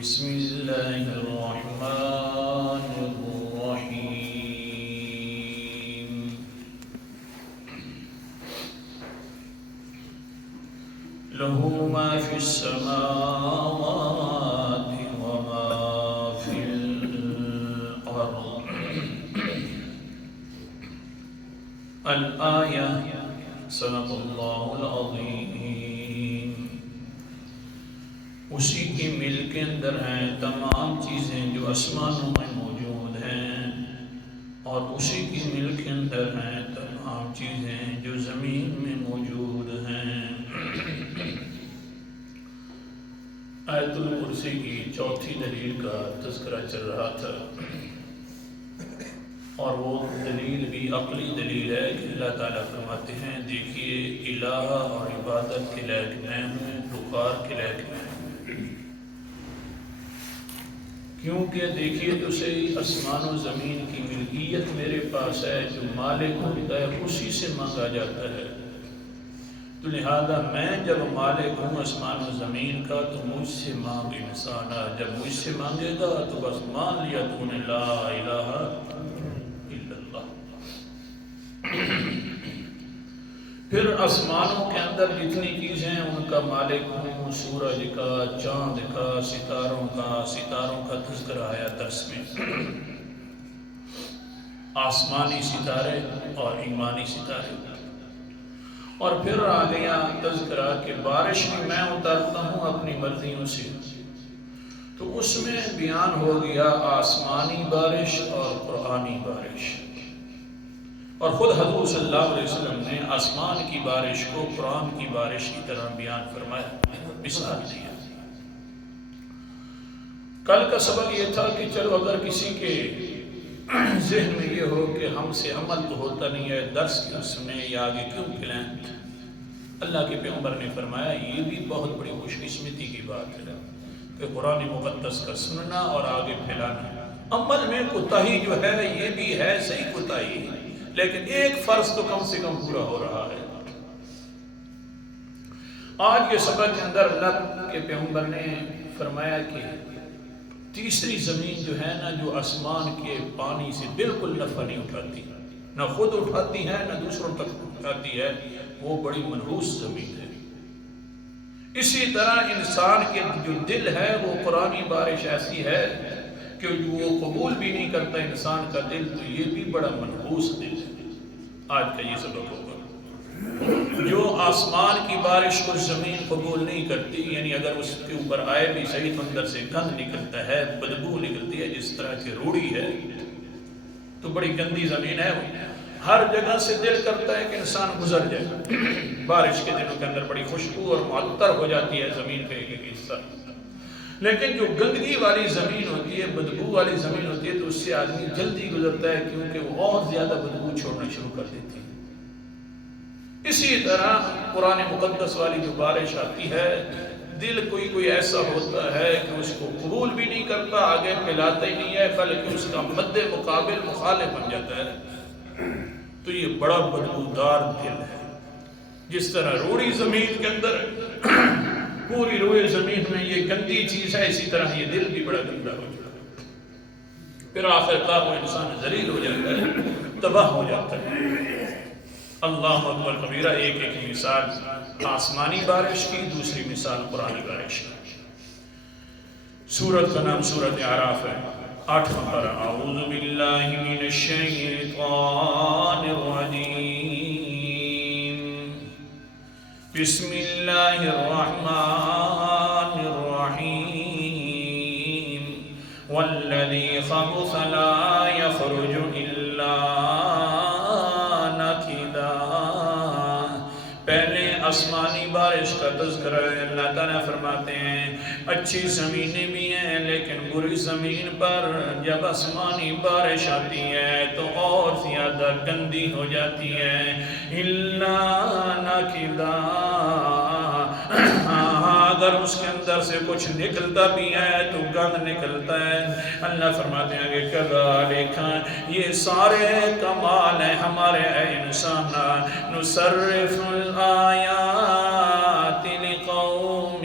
بسم الله الرحمن الرحيم له ما في السماوات وما في الأرض الآية صدق الله العظيم. اسی کی ملک کے اندر ہیں تمام چیزیں جو آسمانوں میں موجود ہیں، اور اسی کی ملک کے اندر ہیں تمام چیزیں جو زمین میں موجود ہیں۔ آیت الکرسی کی چوتھی دلیل کا تذکرہ چل رہا تھا، اور وہ دلیل بھی عقلی دلیل ہے کہ اللہ تعالیٰ فرماتے ہیں دیکھیے الہ اور عبادت کے لائق میں ہوں، پکار کے لائق میں ہوں، کیونکہ دیکھیے تو صحیح آسمان و زمین کی ملکیت میرے پاس ہے، جو مالک ہوتا ہے اسی سے مانگا جاتا ہے، تو لہذا میں جب مالک ہوں آسمان و زمین کا تو مجھ سے مانگ انسان، جب مجھ سے مانگے گا تو بس مان لیا تو نے لا الہ الا اللہ۔ پھر آسمانوں کے اندر جتنی چیزیں ہیں ان کا مالک ہوں، سورج کا، چاند کا، ستاروں کا تذکرہ آیا درس میں، آسمانی ستارے اور ایمانی ستارے، اور پھر آ گیا تذکرہ کہ بارش بھی میں اتارتا ہوں اپنی مرضیوں سے، تو اس میں بیان ہو گیا آسمانی بارش اور قرآنی بارش، اور خود حضور صلی اللہ علیہ وسلم نے آسمان کی بارش کو قرآن کی بارش کی طرح بیان فرمایا، مثال دیا۔ کل کا سبق یہ تھا کہ چلو اگر کسی کے ذہن میں یہ ہو کہ ہم سے عمل تو ہوتا نہیں ہے، درس کی اس میں یا آگے کیوں کھلائیں، اللہ کے پیغمبر نے فرمایا یہ بھی بہت بڑی خوش قسمتی کی بات ہے کہ قرآن مقدس کا سننا اور آگے پھیلانا۔ عمل میں کوتاہی جو ہے یہ بھی ہے صحیح کوتاہی، لیکن ایک فرض تو کم سے کم پورا ہو رہا ہے۔ آج کے سبق کے اندر اللہ کے پیغمبر نے فرمایا کہ تیسری زمین جو ہے نا، جو آسمان کے پانی سے بالکل نفع نہیں اٹھاتی، نہ خود اٹھاتی ہے نہ دوسروں تک اٹھاتی ہے، وہ بڑی منحوس زمین ہے۔ اسی طرح انسان کے جو دل ہے وہ قرآنی بارش ایسی ہے کہ وہ قبول بھی نہیں کرتا انسان کا دل، تو یہ بھی بڑا منحوس دل ہے۔ آج کا یہ سبق ہوگا، جو آسمان کی بارش کو زمین قبول نہیں کرتی، یعنی اگر اس کے اوپر آئے بھی صحیح تو اندر سے گند نکلتا ہے، بدبو نکلتی ہے، جس طرح کی روڑی ہے، تو بڑی گندی زمین ہے وہ۔ ہر جگہ سے دل کرتا ہے کہ انسان گزر جائے، بارش کے دنوں کے اندر بڑی خوشبو اور معطر ہو جاتی ہے زمین کا ایک حصہ، لیکن جو گندگی والی زمین ہوتی ہے، بدبو والی زمین ہوتی ہے، تو اس سے آدمی جلدی گزرتا ہے کیونکہ وہ اور زیادہ بدبو چھوڑنا شروع کر دیتی ہے۔ اسی طرح قرآن مقدس والی جو بارش آتی ہے، دل کوئی ایسا ہوتا ہے کہ اس کو قبول بھی نہیں کرتا، آگے پھیلاتا ہی نہیں ہے، بلکہ اس کا مد مقابل مخالف بن جاتا ہے، تو یہ بڑا بدبودار دل ہے۔ جس طرح روڑی زمین کے اندر پوری روئے زمین میں یہ گندی چیز ہے، اسی طرح یہ دل بھی بڑا گندا ہو جاتا ہے، پھر آخر کار وہ انسان ذلیل ہو جاتا ہے، تباہ ہو جاتا ہے۔ اللہ اکبر کبیرہ۔ ایک مثال آسمانی بارش کی، دوسری مثال قرآنی بارش کی۔ سورت کا نام سورت اعراف ہے، 8واں پارہ۔ اعوذ باللہ من الشیطان الرجیم، بسم اللہ الرحمن الرحیم، والذی خبث لا یخرج الا نکدا۔ پہلے آسمانی بارش کا تذکرہ ہے، اللہ تعالیٰ فرماتے ہیں اچھی زمینیں بھی ہیں لیکن بری زمین پر جب آسمانی بارش آتی ہے تو اور زیادہ گندی ہو جاتی ہے۔ الا نکدا، اگر اس کے اندر سے کچھ نکلتا بھی ہے تو گند نکلتا ہے۔ اللہ فرماتے ہیں کہ کذالک، یہ سارے کمال ہیں ہمارے اے انسان، نصرف الآیات لقوم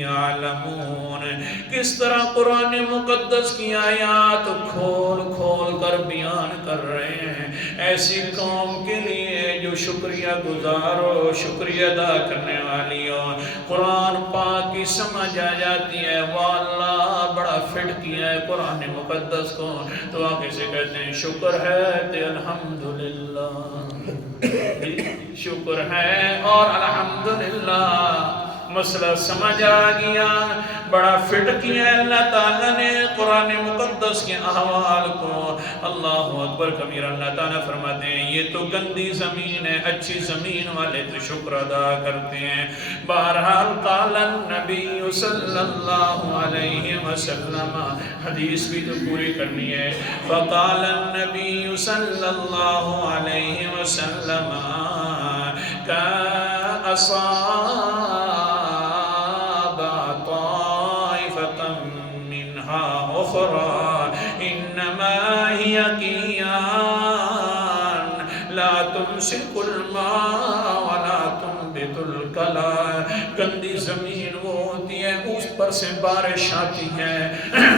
یعلمون، کہ کس طرح قرآن مقدس کی آیات کھول کھول کر بیان کر رہے ہیں. ایسی قوم کے لیے جو شکریہ گزار ہو, شکریہ ادا کرنے والی ہو, قرآن پاک کی سمجھ آ جاتی ہے. واللہ بڑا فٹ کیا ہے قرآن مقدس کو, تو آگے سے کہتے ہیں شکر ہے تے الحمدللہ, شکر ہے اور الحمدللہ. مسئلہ سمجھ آ گیا. بڑا فٹ کیا ہے اللہ تعالیٰ نے قرآن مقدس کے احوال کو. اللہ اکبر کبیر. اللہ تعالیٰ فرماتے ہیں یہ تو گندی زمین ہے, اچھی زمین والے تو شکر ادا کرتے ہیں. بہرحال قال النبی صلی اللہ علیہ وسلم, حدیث بھی تو پوری کرنی ہے. فقال النبی صلی اللہ علیہ وسلم کا انما هي قيان لا تمسك الماء ولا تنبت الكلى. گندی زمین وہ ہوتی ہے اس پر سے بارش آتی ہے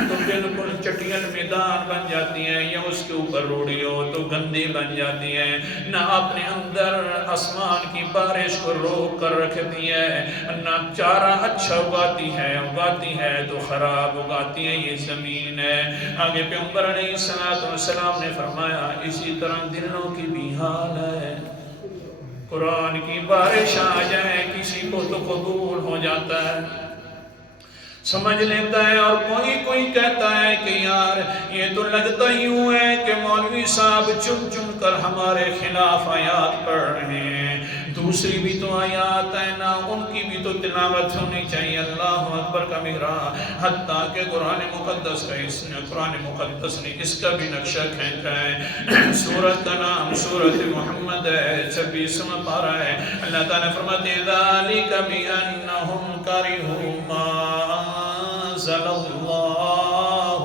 تو بالکل چٹیل میدان بن جاتی ہے, یا اس کے اوپر روڑی ہو تو گندی بن جاتی ہے. نہ اپنے اندر آسمان کی بارش کو روک کر رکھتی ہے, نہ چارہ اچھا اگاتی ہے تو خراب اگاتی ہے. یہ زمین ہے. آگے پیغمبر علیہ السلام نے فرمایا اسی طرح دلوں کی بھی حال ہے. قرآن کی بارش آ جائے کسی کو تو قبول ہو جاتا ہے, سمجھ لیتا ہے. اور کوئی کہتا ہے کہ یار یہ تو لگتا ہی یوں ہے کہ مولوی صاحب چن چن کر ہمارے خلاف آیات پڑھ رہے ہیں. دوسری بھی تو آیات ہیں نا, ان کی بھی تو تلاوت ہونی چاہیے. اللہ اکبر کبیرہ. حتیٰ کہ قرآن مقدس نے اس کا بھی نقشہ کھینچا ہے. سورت کا نام سورت محمد ہے, 26واں پارہ ہے. اللہ تعالیٰ فرماتے ہیں ذالک بأنہم کرہوا ما انزل اللہ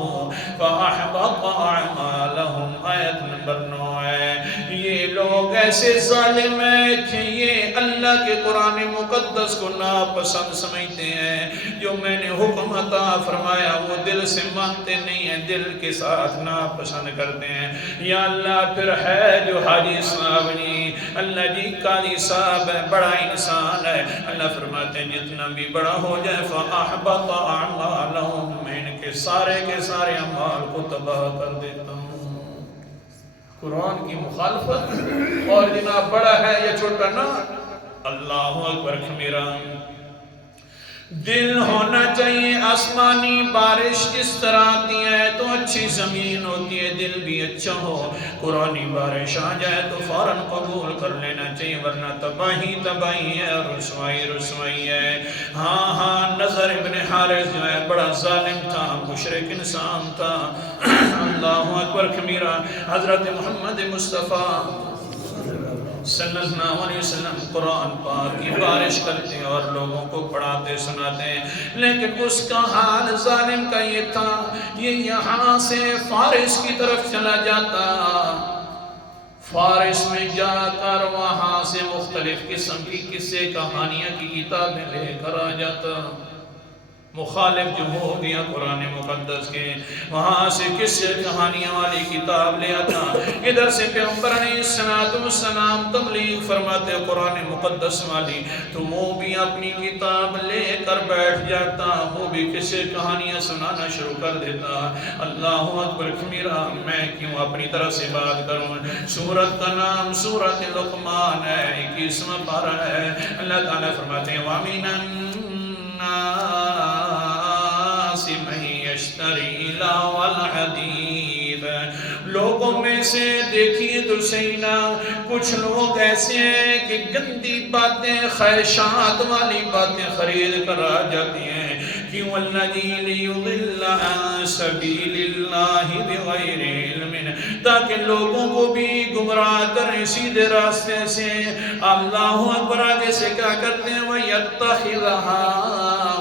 فاحبط اعمالہم. آیت نمبر 9 ہے. یہ لوگ ایسے ظالم ہیں کہ یہ اللہ کے قرآن مقدس کو ناپسند سمجھتے ہیں. جو میں نے حکم عطا فرمایا وہ دل سے مانتے نہیں ہیں, دل کے ساتھ ناپسند کرتے ہیں. یا اللہ پھر ہے جو حاجی صاحب جی, اللہ جی قاضی صاحب ہے, بڑا انسان ہے. اللہ فرماتے ہیں جتنا بھی بڑا ہو جائے فَأَحْبَطَ أَعْمَالَهُمْ, میں ان کے سارے اعمال کو تباہ کر دیتا ہوں. قرآن کی مخالفت, اور جناب بڑا ہے یا چھوٹا نا. اللہ اکبر کبیرہ. دل ہونا چاہیے. آسمانی بارش کس طرح آتی ہے تو اچھی زمین ہوتی ہے, دل بھی اچھا ہو. قرآنی بارش آ جائے تو فوراً قبول کر لینا چاہیے, ورنہ تباہی ہے اور رسوائی ہے. ہاں نظر ابن حارث جو ہے بڑا ظالم تھا, مشرک انسان تھا. اللہ اکبر کبیرہ. حضرت محمد مصطفیٰ صلی اللہ علیہ وسلم قرآن پاک کی بارش کرتے اور لوگوں کو پڑھاتے سناتے, لیکن اس کا حال ظالم کا یہ تھا, یہ یہاں سے فارس کی طرف چلا جاتا, فارس میں جا کر وہاں سے مختلف قسم کی قصے کہانیاں کی کتابیں لے کر آ جاتا. مخالف جو ہو گیا قرآن مقدس کے, وہاں سے قصے کہانیاں والی کتاب لے آتا. ادھر سے پیغمبر علیہ السلام تبلیغ فرماتے قرآن مقدس والی, تو وہ بھی اپنی کتاب لے کر بیٹھ جاتا, وہ بھی قصے کہانیاں سنانا شروع کر دیتا. اللہ اکبر کبیرہ. میں کیوں اپنی طرح سے بات کروں. سورت کا نام سورت لقمان ہے, 21واں پارہ ہے. اللہ تعالیٰ فرماتے ہیں وَمِنَ النَّاسِ مَن يَشْتَرِي لَهْوَ الْحَدِيثِ. لوگوں میں سے دیکھیے تو صحیح نا, کچھ لوگ ایسے ہیں کہ گندی باتیں, خواہشات والی باتیں خرید کر آ جاتی ہیں. کیوں الذی لیضل عن سبیل اللہ بغیر علم, تاکہ لوگوں کو بھی گمراہ کریں سیدھے راستے سے. اللہ اکبر. آگے سے کیا کرتے ہیں وَيَتَّخِذَهَا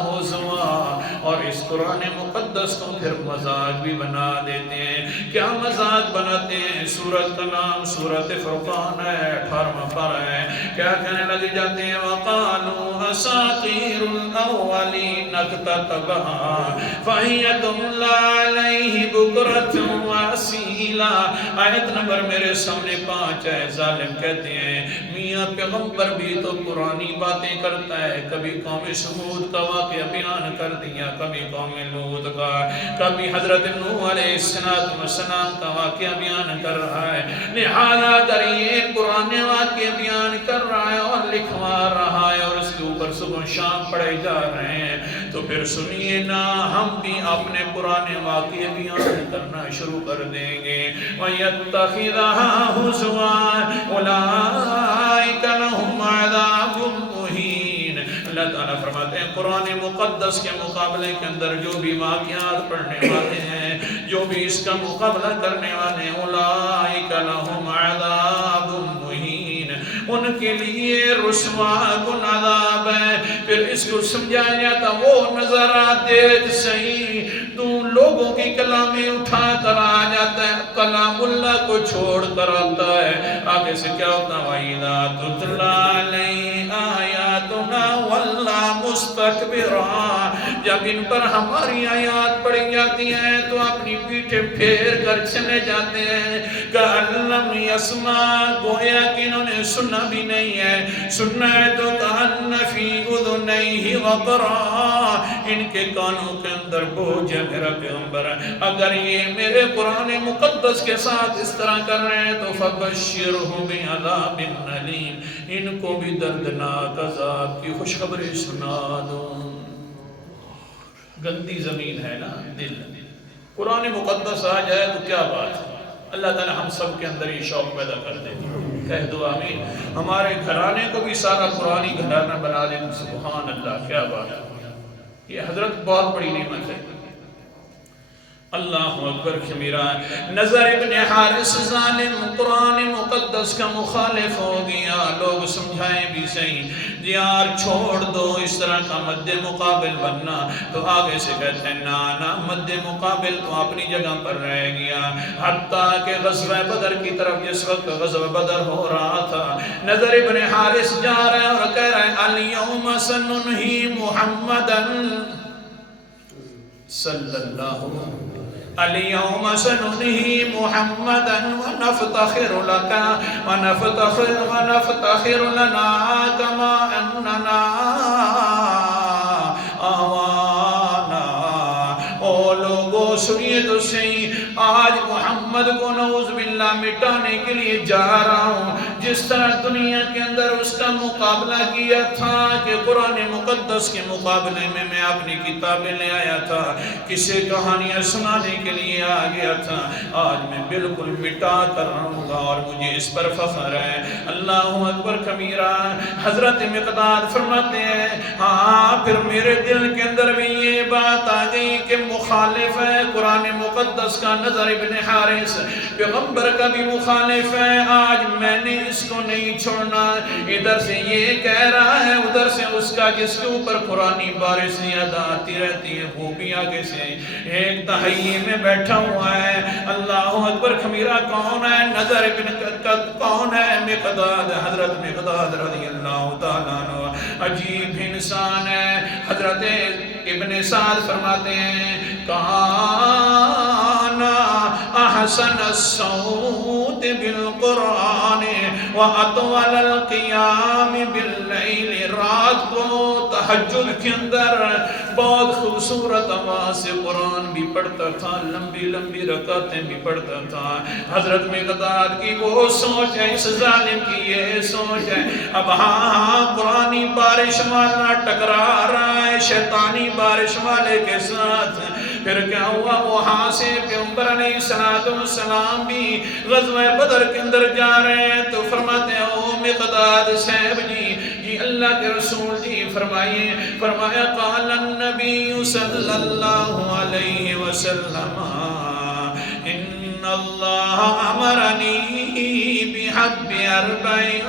هُزُوًا, اور اس کو قرآن مقدس کو پھر مذاق بھی بنا دیتے ہیں. کیا مذاق بناتے ہیں؟ سورت کا نام سورت فرقان ہے، 18واں پارہ ہے. کیا کہنے لگ جاتے ہیں؟ وَقَالُوا أَسَاطِيرُ الْأَوَّلِينَ اكْتَتَبَهَا فَهِيَ تُمْلَى عَلَيْهِ بُكْرَةً وَأَصِيلًا. آیت نمبر میرے سامنے 5 ہے. ظالم کہتے ہیں میاں پیغمبر بھی تو پرانی باتیں کرتا ہے، کبھی قوم سمود کا واقعہ بیان کر دیا، کبھی قوم لوط کا، کبھی حضرت نوح علیہ السلام کا واقعہ بیان کر رہا ہے. لہذا اگر یہ پرانے واقعے بیان کر رہا ہے اور لکھوا رہا ہے اور اس کے اوپر صبح شام پڑھے جا رہے ہیں، تو پھر سنیے نا، ہم بھی اپنے پرانے واقعے بیان کرنا شروع کر دیں گے. وَيَتَّخِذَهَا هُزُوًا أُولَٰئِكَ لَهُمْ عَذَابٌ مُّهِينٌ. اللہ تعالیٰ فرماتے ہیں قرآن مقدس کے مقابلے کے اندر جو بھی واقعات پڑھنے والے ہیں، جو بھی اس کا مقابلہ کرنے والے ہیں، أُولَٰئِكَ لَهُمْ عَذَابٌ مُّهِينٌ، ان کے لیے رسوا کن عذاب ہے. پھر اس کو سمجھایا جاتا وہ نظرات دیکھ صحیح، تو لوگوں کی کلامیں اٹھا کر آ جاتا ہے، کلام اللہ کو چھوڑ کر آتا ہے. آگے سے کیا ہوتا ہے؟ وَإِذَا تُتْلَىٰ عَلَيْهِ آيَاتُنَا وَلَّىٰ مُسْتَكْبِرًا. جب ان پر ہماری آیات پڑھی جاتی ہیں تو اپنی پیٹھیں پھیر کر چلے جاتے ہیں. كَأَن لَّمْ يَسْمَعْ، گویا کہ انہوں نے سنا بھی نہیں ہے. سننا ہے تو كَأَنَّ فِي أُذُنَيْهِ وَقْرًا، ان کے کانوں کے اندر بوجھ ہے میرا پیغمبر. اگر یہ میرے قرآن مقدس کے ساتھ اس طرح کر رہے ہیں تو فَبَشِّرْهُ بِعَذَابٍ أَلِيمٍ، ان کو بھی دردناک عذاب کی خوشخبری سنا دو. گندی زمین ہے نا دل. قرآن مقدس آ جائے تو کیا بات ہے. اللہ تعالیٰ ہم سب کے اندر یہ شوق پیدا کر دے. کہہ دو آمین. ہمارے گھرانے کو بھی سارا قرآنی گھرانہ بنا دے. سبحان اللہ، کیا بات ہے. یہ حضرت بہت بڑی نعمت ہے. اللہ اکبر کبیرہ. نظر ابن حارث ظالم قرآن مقدس کا مخالف ہو گیا. لوگ سمجھائیں بھی صحیح، یار چھوڑ دو اس طرح کا مد مقابل بننا. تو آگے سے کہتے ہیں نا مد مقابل تو اپنی جگہ پر رہ گیا. حتیٰ کہ غزوہ بدر کی طرف جس وقت غزوہ بدر ہو رہا تھا، نظر ابن حارث جا رہے ہیں اور کہہ رہے ہیں اليوم سننہی محمدا صلی اللہ علیہ وسلم، اليوم سننہی محمدا ونفتخر لك ونفتخر لنا كما اننا آوانا. او لوگو سنیے تو صحیح، آج محمد کو نعوذ باللہ مٹانے کے لیے جا رہا ہوں. جس طرح دنیا کے اندر اس کا مقابلہ کیا تھا کہ قرآن مقدس کے مقابلے میں میں اپنی کتابیں لے آیا تھا، کسے کہانیاں سنانے کے لیے آ گیا تھا، آج میں بالکل مٹا کر رہوں گا اور مجھے اس پر فخر ہے. اللہ اکبر کبیرہ. حضرت مقداد فرماتے ہیں ہاں پھر میرے دل کے اندر بھی یہ بات آ گئی کہ مخالف ہے قرآن مقدس کا. نظر ابن حارث پیغمبر کا بھی مخالف ہے. آج میں نے اس کو نہیں چھوڑنا. ادھر سے یہ کہہ رہا ہے، ادھر سے اس کا جس کے اوپر قرآنی بارش زیادہ آتی رہتی ہے وہ بھی آگے سے ایک تہیے میں بیٹھا ہوا ہے. اللہ اکبر کبیرہ. کون ہے؟ نظر ابن کون ہے؟ مقداد. حضرت مقداد رضی اللہ تعالیٰ عنہ عجیب انسان ہے. حضرت ابن سعد فرماتے ہیں کانا احسن الصوت بالقرآن واطول القیام باللیل. رات کو تہجد کے اندر بہت خوبصورت آواز سے قرآن بھی پڑھتا تھا، لمبی لمبی رکعتیں بھی پڑھتا تھا. حضرت مقداد کی وہ سوچ ہے، اس ظالم کی یہ سوچ ہے. اب ہاں قرآنی بارش والا ٹکرا رہا ہے شیطانی بارش والے کے ساتھ. پھر کیا ہوا؟ وہاں سے پیغمبر علیہ السلام بھی غزوہ بدر کے اندر جا رہے ہیں تو فرماتے ہیں او مقداد صاحب جی اللہ کے رسول جی فرمایا قال النبی صلی اللہ علیہ وسلم ان اللہ امرنی بحب اربعین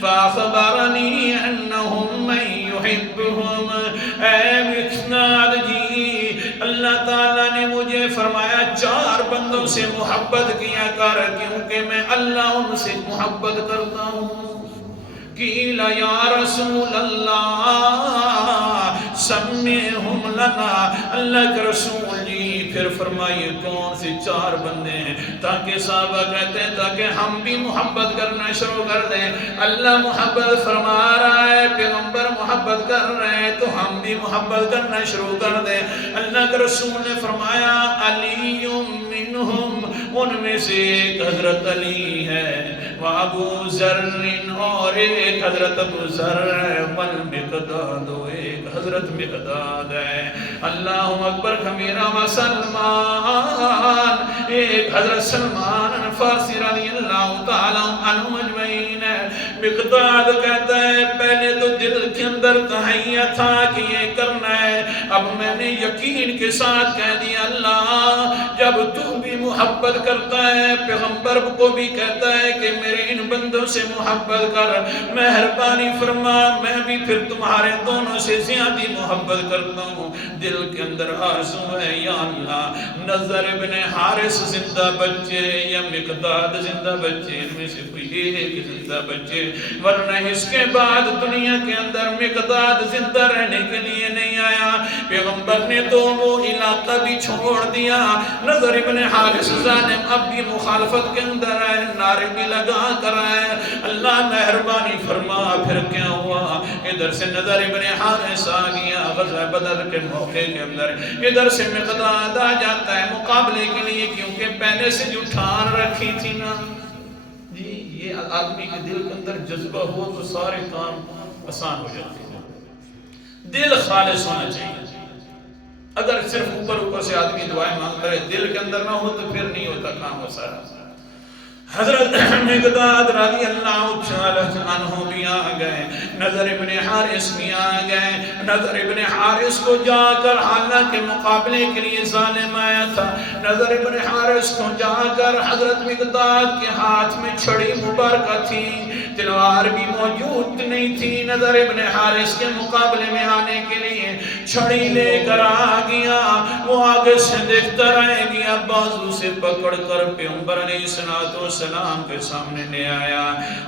فاخبرنی انہم من یحبہم. اے مقداد جی چار بندوں سے محبت کیا کر کیونکہ میں اللہ ان سے محبت کرتا ہوں. قیل یا رسول اللہ سمیہم لنا، اللہ کے رسول جی پھر فرمائیے کون سی چار بندے ہیں، تاکہ صحابہ کہتے ہیں تاکہ ہم بھی محبت کرنا شروع کر دیں. اللہ محبت فرما رہا ہے، پیغمبر محبت کر رہے ہیں تو ہم بھی محبت کرنا شروع کر دیں. اللہ کے رسول نے فرمایا علی منہم، ان میں سے ایک حضرت علی ہے، وابو ذر اور ایک حضرت ابو ذر ہے، والمقداد ایک حضرت مقداد ہے. اللہ اکبر کبیرہ. وسلمان ایک حضرت سلمان فارسی رضی اللہ تعالی عنہ اجمعین ہے. مقداد کہتا ہے پہلے تو دل کے اندر تہیہ تھا کہ یہ کرنا ہے، اب میں نے یقین کے ساتھ کہہ دیا اللہ جب تو بھی محبت کرتا ہے، پیغمبر کو بھی کہتا ہے کہ میرے ان بندوں سے محبت کر، مہربانی فرما میں بھی پھر تمہارے دونوں سے زیادہ محبت کرتا ہوں. دل کے اندر آرزو ہے یا اللہ نظر ابن حارث زندہ بچے یا مقداد زندہ بچے، ان میں سے کوئی ایک زندہ بچے، ورنہ اس کے بعد دنیا کے اندر مقداد زندہ رہنے کے لیے نہیں آیا. پیغمبر نے تو وہ علاقہ بھی چھوڑ دیا. نظر ابن حارث ظالم اب بھی مخالفت کے اندر ہے، نعرے بھی لگا کر ہے. اللہ مہربانی فرما پھر کیا ہوا، ادھر سے نظر ابن حارث آ گیا غزوہ بدر کے موقع کے اندر، ادھر سے مقداد آ جاتا ہے مقابلے کے لیے، کیونکہ پہلے سے جو ٹھان رکھی تھی نا جی، یہ آدمی کے دل کے اندر جذبہ ہو تو سارے کام آسان ہو جاتے ہیں. دل خالص ہونا چاہیے. اگر صرف اوپر سے آدمی دعائیں مانگتا ہے، دل کے اندر نہ ہو تو پھر نہیں ہوتا کام وہ سارا. حضرت مقداد رضی اللہ تعالی عنہ بھی آ گئے، نظر ابن حارث بھی آ گئے. نظر ابن حارث کو جا کر حالانکہ مقابلے کے لیے ظالم آیا تھا، نظر ابن حارث کو جا کر حضرت مقداد کے ہاتھ میں چھڑی مبارکہ تھی، تلوار بھی موجود نہیں تھی. نظر ابن حارث کے مقابلے میں آنے کے لیے چھڑی لے کر آ گیا. وہ آگے سے دیکھتا رہ گیا، بازو سے پکڑ کر پیغمبر علیہ السلام کے سامنے لے آیا.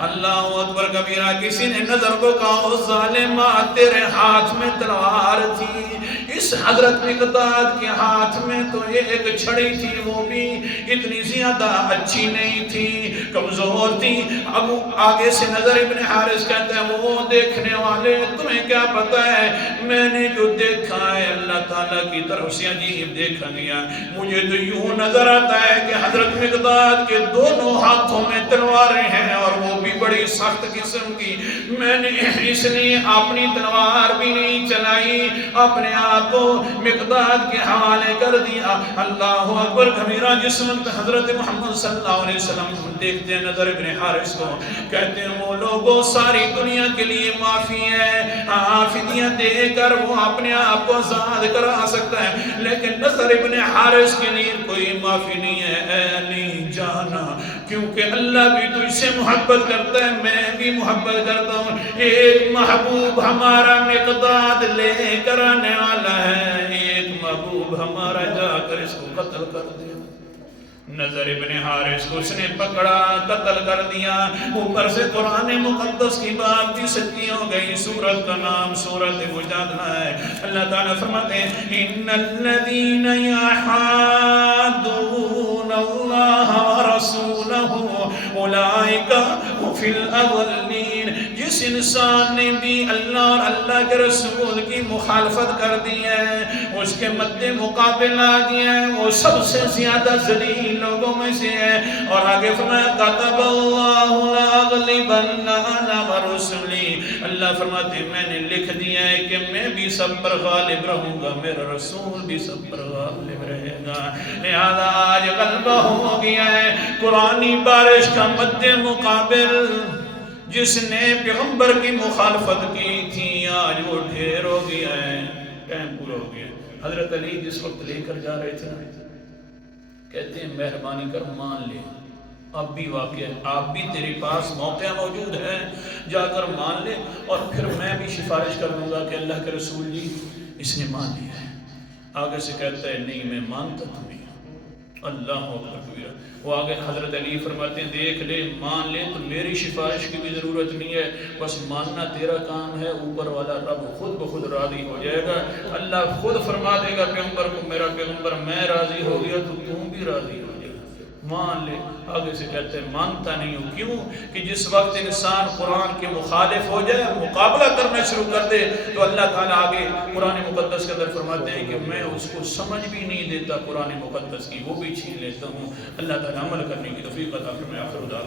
اللہ اکبر کبیرہ. کسی نے نظر کو کہا ظالمہ تیرے ہاتھ میں تلوار تھی، اس حضرت مقداد کے ہاتھ میں تو ایک چھڑی تھی، وہ بھی اتنی زیادہ اچھی نہیں تھی، کمزور تھی. اب آگے سے نظر ابن حارث کہتے ہیں وہ دیکھنے والے تمہیں کیا پتا ہے، میں نے جو دیکھا ہے اللہ تعالیٰ کی طرف سے عجیب دیکھا گیا. مجھے تو یوں نظر آتا ہے کہ حضرت مقداد کے دونوں ہاتھوں میں تلواریں ہیں اور وہ بھی بڑی سخت قسم کی. میں نے اس لیے اپنی تلوار بھی نہیں چلائی، اپنے آپ کو مقداد کے حوالے کر دیا. اللہ اکبر کبیرہ. جس وقت حضرت محمد صلی اللہ علیہ وسلم دیکھتے ہیں نظر ابن حارث کو، کہتے ہیں وہ لوگوں ساری دنیا کے لیے معافی ہے، فدیہ دے کر وہ اپنے آپ کو آزاد کرا سکتا ہے، لیکن نظر ابن حارث کے لیے کوئی معافی نہیں ہے. اے علی جانا، کیونکہ اللہ بھی تو اس سے محبت کرتا ہے، میں بھی محبت کرتا ہوں. ایک محبوب ہمارا مقداد لے کر آنے والا ہے، ایک محبوب ہمارا جا کر اس کو قتل کر دیا. نظر ابن حارث کو اس نے پکڑا، قتل کر دیا. اوپر سے قرآن مقدس کی بات بھی سچی ہو گئی. سورت کا نام سورت مجادلہ ہے. اللہ تعالیٰ فرماتے ہیں ان الذین یحادون اللہ ورسولہ اولئک فی الاولین. جس انسان نے بھی اللہ اور اللہ کے رسول کی مخالفت کر دی ہے، اس کے مد مقابل آ گیا ہے، وہ سب سے زیادہ ذلیل لوگوں میں سے ہے. اور آگے فرمایا کتب اللہ لاغلبن انا ورسلی. اللہ فرماتے ہیں میں نے لکھ دیا ہے کہ میں بھی سب پر غالب رہوں گا، میرا رسول بھی سب پر غالب رہے گا. لہذا آج غلبہ ہو گیا ہے. قرآنی بارش کا مد مقابل جس نے پیغمبر کی مخالفت کی تھی، آج وہ ڈھیر ہو گیا ہے، ٹائم پورا ہو گیا. حضرت علی جس وقت لے کر جا رہے تھے کہتے ہیں مہربانی کر مان لے، اب بھی واقع ہے، آپ بھی تیرے پاس موقع موجود ہے، جا کر مان لے اور پھر میں بھی سفارش کر دوں گا کہ اللہ کے رسول جی اس نے مان لیا ہے. آگے سے کہتا ہے نہیں میں مانتا تمہیں. اللہ اکبر کبیرہ۔ وہ آگے حضرت علی فرماتے ہیں دیکھ لے مان لے تو میری سفارش کی بھی ضرورت نہیں ہے، بس ماننا تیرا کام ہے، اوپر والا رب خود بخود راضی ہو جائے گا۔ اللہ خود فرما دے گا پیغمبر کو میرا پیغمبر میں راضی ہو گیا تو تم بھی راضی ہو جائے گا، مان لے۔ آگے سے کہتے ہیں مانتا نہیں ہوں، کیوں کہ جس وقت انسان قرآن کے مخالف ہو جائے مقابلہ کرنا شروع کر دے تو اللہ تعالیٰ آگے قرآن مقدس کے اندر فرماتے ہیں کہ میں اس کو سمجھ بھی نہیں دیتا قرآن مقدس کی، وہ بھی چھین لیتا ہوں۔ اللہ تعالیٰ عمل کرنے کی توفیق عطا فرمائے۔ آخر دعوانا